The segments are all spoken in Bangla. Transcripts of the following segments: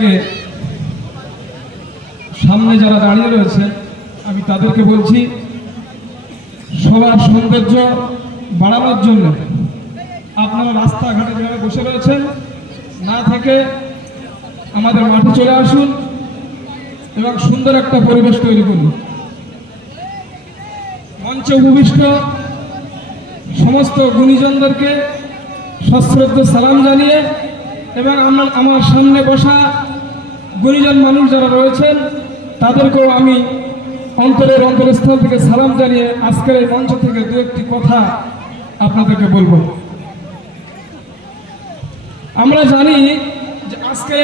আগে সামনে যারা দাঁড়িয়ে রয়েছে, আমি তাদেরকে বলছি, সবার সৌন্দর্য বাড়ানোর জন্য আপনারা রাস্তাঘাটে যারা বসে রয়েছেন, না থেকে আমাদের মাঠে চলে আসুন এবং সুন্দর একটা পরিবেশ তৈরি করুন। মঞ্চে উপবিষ্ট সমস্ত গুণীজনদেরকে সশ্রদ্ধ সালাম জানিয়ে এবং আমার সামনে বসা গুণীজন মানুষ যারা রয়েছেন, তাদেরকেও আমি অন্তরের অন্তরস্থল থেকে সালাম জানিয়ে আজকের এই মঞ্চ থেকে দু একটি কথা আপনাদেরকে বলব। আমরা জানি যে আজকে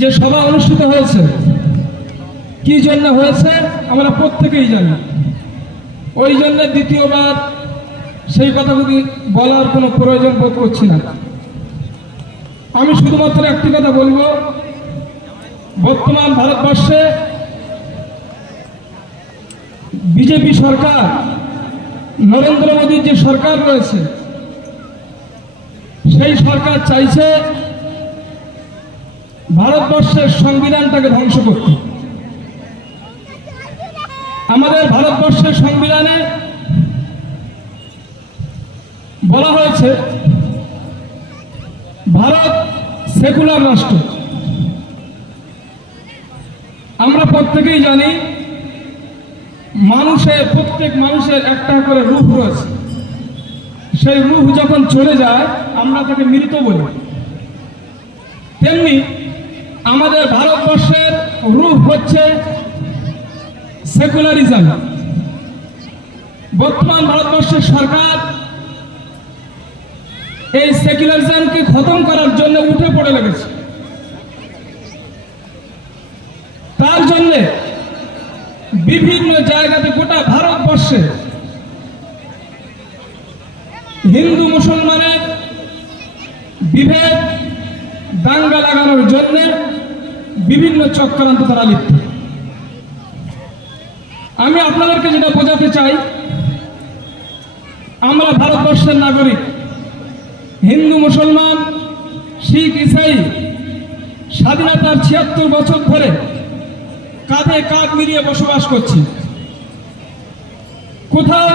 যে সভা অনুষ্ঠিত হয়েছে, কি জন্য হয়েছে আমরা প্রত্যেকেই জানি। ওই জন্য দ্বিতীয়বার সেই কথাগুলি বলার কোনো প্রয়োজন বোধ করছি না। আমি শুধুমাত্র একটি কথা বলব। বর্তমান ভারতবর্ষে বিজেপি সরকার, নরেন্দ্র মোদীর যে সরকার রয়েছে, সেই সরকার চাইছে ভারতবর্ষের সংবিধানটাকে ধ্বংস করতে। আমাদের ভারতবর্ষের সংবিধানে বলা হয়েছে, ভারত সেকুলার রাষ্ট্র। আমরা প্রত্যেকেই জানি মানুষের প্রত্যেক মানুষের একটা করে রূপ রয়েছে। সেই রূপ যখন চলে যায়, আমরা তাকে মৃত বলি। তেমনি আমাদের ভারতবর্ষের রূপ হচ্ছে সেকুলারিজম। বর্তমান ভারতবর্ষের সরকার এই সেকুলারিজমকে খতম করার জন্য উঠে পড়ে লেগেছে। তার জন্য বিভিন্ন জায়গাতে গোটা ভারতবর্ষে হিন্দু মুসলমানের বিভেদ দাঙ্গা লাগানোর জন্য বিভিন্ন চক্রান্ত তারা লিপ্ত। আমি আপনাদেরকে যেটা বোঝাতে চাই, আমরা ভারতবর্ষের নাগরিক। হিন্দু মুসলমান, শিখ, ইসাই, স্বাধীনতার ছিয়াত্তর বছর ধরে কাঁধে কাঁধ মিলিয়ে বসবাস করছি। কোথাও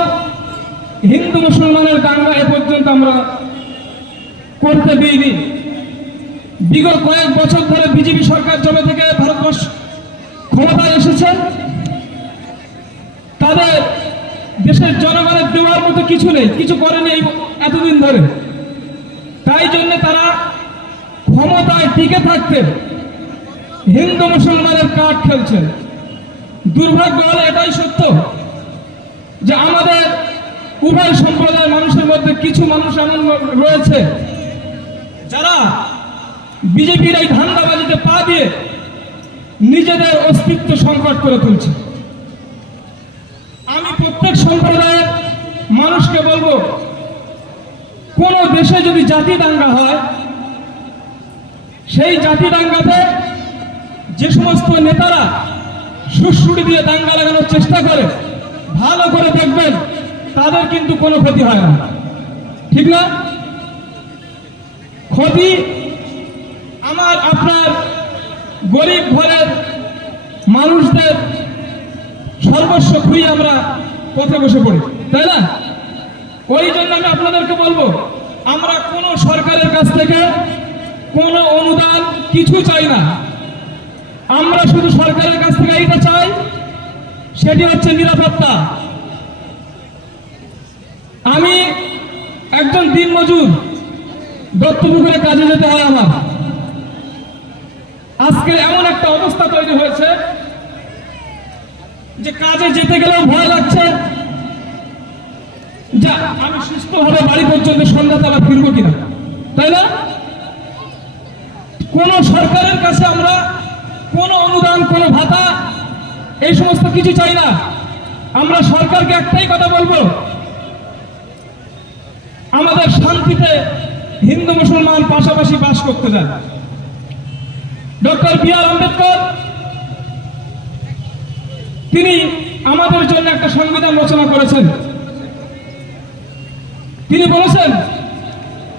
হিন্দু মুসলমানের দাঙ্গা এ পর্যন্ত আমরা করতে দিইনি। বিগত কয়েক বছর ধরে বিজেপি সরকার জমে থেকে ভারতবর্ষ ক্ষমতায় এসেছে। তাদের দেশের জনগণের দেওয়ার মতো কিছু নেই, কিছু করেনি এতদিন ধরে। তাই জন্য তারা ক্ষমতায় টিকে থাকতে হিন্দু মুসলমানের কাঠ খেলছে। দুর্ভাগ্য হলে এটাই সত্য যে আমাদের উভয় সম্প্রদায়ের মানুষের মধ্যে কিছু মানুষ এমন রয়েছে যারা বিজেপির এই ধান্দাবাজিতে পা দিয়ে নিজেদের অস্তিত্ব সংকট করে তুলছে। আমি প্রত্যেক সম্প্রদায়ের মানুষকে বলব কোন দেশে যদি জাতি দাঙ্গা হয়, সেই জাতি দাঙ্গাতে যে সমস্ত নেতারা সুশ্রুড়ি দিয়ে দাঙ্গা লাগানোর চেষ্টা করে, ভালো করে দেখবেন, তাদের কিন্তু কোনো ক্ষতি হয় না। ঠিক না? ক্ষতি আমার, আপনার গরিব ঘরের মানুষদের সর্বস্ব খুঁয়ে আমরা পথে বসে পড়ি, তাই না? ওই জন্য আমি আপনাদেরকে বলব, আমরা কোনো সরকারের কাছ থেকে কোনো অনুদান কিছু চাই না। আমরা শুধু সরকারের কাছ থেকে এইটা চাই, সেটি হচ্ছে নিরাপত্তা। আমি একজন দিন মজুর, দত্তপুকুরে কাজে যেতে হয় আমার। আজকে এমন একটা অবস্থা তৈরি হয়েছে যে কাজে যেতে গেলেও ভয় লাগছে যা আমি সুস্থভাবে বাড়ি পর্যন্ত সন্ধ্যাতে আবার ফিরবো কিনা? তাই না? কোন সরকারের কাছে আমরা কোন অনুদান, কোন ভাতা, এই সমস্ত কিছু চাই না। আমরা সরকারকে একটাই কথা বলব। আমাদের শান্তিতে হিন্দু মুসলমান পাশাপাশি বাস করতে দেন। ডক্টর বি আর আম্বেদকর, তিনি আমাদের জন্য একটা সংবিধান রচনা করেছেন। তিনি বলেছেন,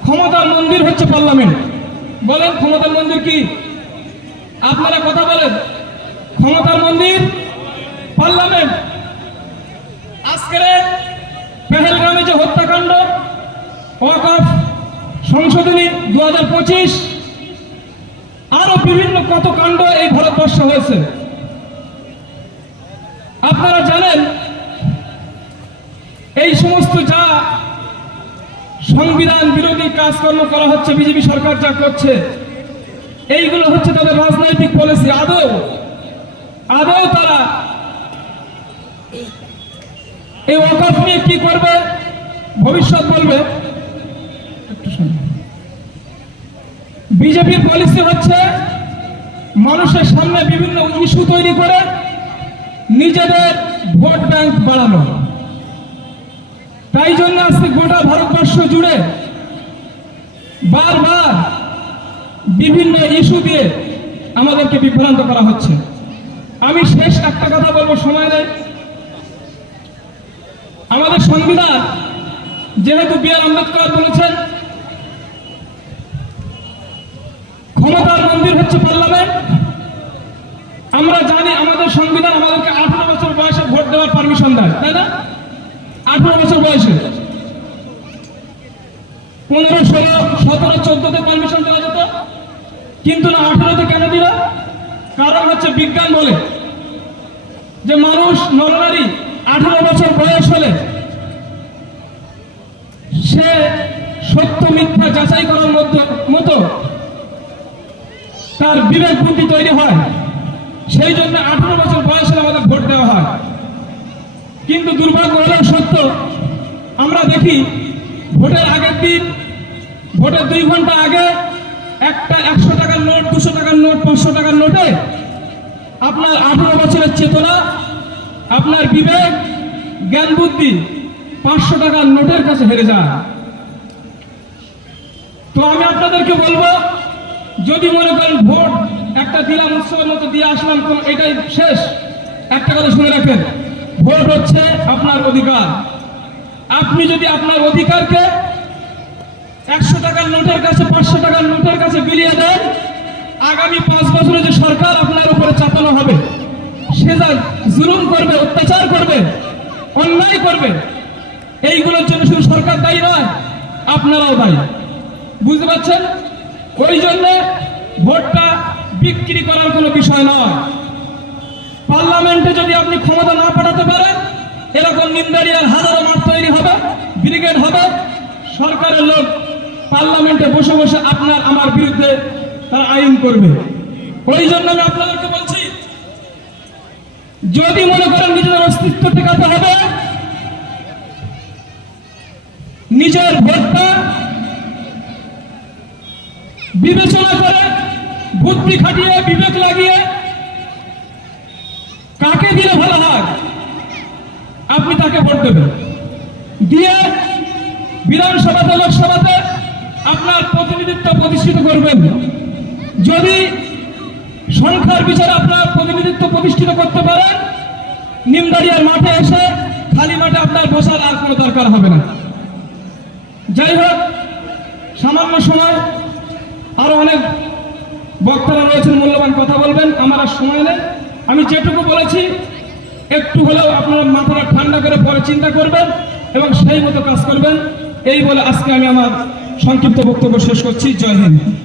ক্ষমতার মন্দির হচ্ছে পার্লামেন্ট। বলেন, ক্ষমতার মন্দির কি? আপনারা কথা বলেন। ক্ষমতার মন্দির পার্লামেন্ট। আজকের পেহেলগ্রামে যে হত্যাকাণ্ড, ওয়াকফ সংশোধনী দু হাজার পঁচিশ আরও বিভিন্ন কত কাণ্ড এই ভারতবর্ষে হয়েছে। আপনারা জানেন, এই সমস্ত যা সংবিধান বিরোধী কাজকর্ম করা হচ্ছে, বিজেপি সরকার যা করছে। এইগুলো হচ্ছে তাদের রাজনৈতিক পলিসি আদৌ আদৌ তারা এই ওয়াকফ নিয়ে কি করবে? ভবিষ্যৎ বলবে। বিজেপির পলিসি হচ্ছে মানুষের সামনে বিভিন্ন ইস্যু তৈরি করে, নিজেদের ভোট ব্যাংক বাড়ানো। তাই জন্য আজকে গোটা ভারতবর্ষ জুড়ে বারবার বিভিন্ন ইস্যু দিয়ে আমাদেরকে বিভ্রান্ত করা হচ্ছে। আমি শেষ একটা কথা বলব, সময় নেই। আমাদের সংবিধান যেহেতু বি আর আম্বেদকর বলেছেন, ক্ষমতার মন্দির হচ্ছে পার্লামেন্ট। আমরা জানি আমাদের সংবিধান আমাদেরকে আঠারো বছর বয়সে ভোট দেওয়ার পারমিশন দেয়, তাই না? আঠারো বছর বয়সে। পনেরো, ষোলো, সতেরো, চোদ্দতে পারমিশন দেওয়া যেত। কিন্তু না, আঠারোতে কেন দিল? কারণ হচ্ছে বিজ্ঞান বলে যে মানুষ নরনারী আঠারো বছর বয়স হলে সে সত্য মিথ্যা যাচাই করার মধ্যে, মতো তার বিবেক বুদ্ধি তৈরি হয়। সেই জন্য আঠারো বছর বয়সে আমাদের ভোট দেওয়া হয়। কিন্তু দুর্ভাগ্য হলেও সত্য, আমরা দেখি ভোটের আগের দিন, ভোটের দুই ঘণ্টা আগে একটা একশো টাকার নোট, দুশো টাকার নোট, পাঁচশো টাকার নোটে আপনার আঠারো বছরের চেতনা, আপনার বিবেক, জ্ঞান বুদ্ধি পাঁচশো টাকার নোটের কাছে হেরে যায়। তো আমি আপনাদেরকে বলব, যদি মনে করেন ভোট একটা দিলাম, উৎসবের মতো দিয়ে আসলাম এটাই শেষ। একটা কথা শুনে রাখেন। ভোট হচ্ছে আপনার অধিকার। আপনি যদি আপনার অধিকারকে একশো টাকার নোটের কাছে, পাঁচশো টাকার নোটের কাছে বিলিয়ে দেন, আগামী পাঁচ বছরে যে সরকার আপনার উপরে চাপানো হবে, সে যা জুলুম করবে, অত্যাচার করবে, অন্যায় করবে, এইগুলোর জন্য শুধু সরকার দায়ী নয়, আপনারাও দায়ী। বুঝতে পারছেন? ওই জন্য ভোটটা বিক্রি করার কোনো বিষয় নয়। পার্লামেন্টে যদি আপনি ক্ষমতা না পাঠাতে এরকম নিন্দারিয়ার হাজারো মাঠ তৈরি হবে, ব্রিগেড হবে, সরকারের লোক পার্লামেন্টে বসে বসে আপনার, আমার বিরুদ্ধে তারা আইন করবে। ওই জন্য আমি আপনাদেরকে বলছি, যদি মনে করেন নিজেদের অস্তিত্ব টেকাতে হবে, নিজের ভোটটা বিবেচনা করে বুদ্ধি খাটিয়ে বিবেক লাগিয়ে কাকে দিলে ভালো হয় ভোট দেবেন দিয়ে বিধানসভাতে লোকসভাতে আপনার প্রতিনিধিত্ব প্রতিষ্ঠিত করবেন। যদি সংখ্যার বিচারে আপনার প্রতিনিধিত্ব প্রতিষ্ঠিত করতে পারেন নিমদারিয়ার মাঠে এসে খালি মাঠে আপনার বসার আর কোনো দরকার হবে না। যাই হোক, সামান্য সময় আরও অনেক বক্তারা রয়েছেন, মূল্যবান কথা বলবেন, আমার আর সময় নেই। আমি যেটুকু বলেছি একটু হলেও আপনারা মাথাটা ঠান্ডা করে পরে চিন্তা করবেন এবং সেই মতো কাজ করবেন। এই বলে আজকে আমি আমার সংক্ষিপ্ত বক্তব্য শেষ করছি। জয় হিন্দ।